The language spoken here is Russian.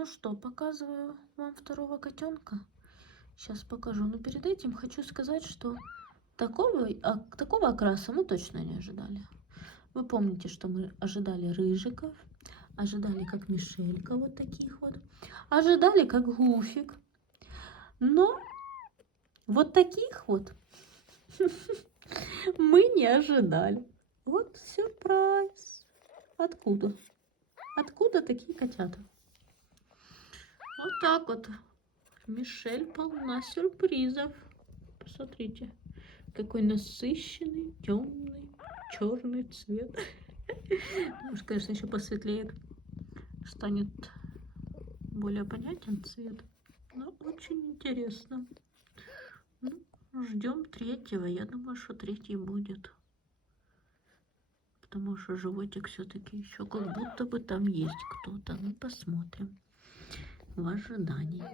Ну что, показываю вам второго котенка. Сейчас покажу. Но перед этим хочу сказать, что такого окраса мы точно не ожидали. Вы помните, что мы ожидали рыжиков, ожидали как Мишелька вот таких вот, ожидали как Гуфик. Но вот таких вот мы не ожидали. Вот сюрприз. Откуда? Откуда такие котята? Вот так вот. Мишель полна сюрпризов. Посмотрите, какой насыщенный, темный, черный цвет. Может, конечно, еще посветлеет, станет более понятен цвет. Но очень интересно. Ну, ждем третьего. Я думаю, что третий будет. Потому что животик все-таки еще как будто бы там есть кто-то. Ну, посмотрим. В ожидании.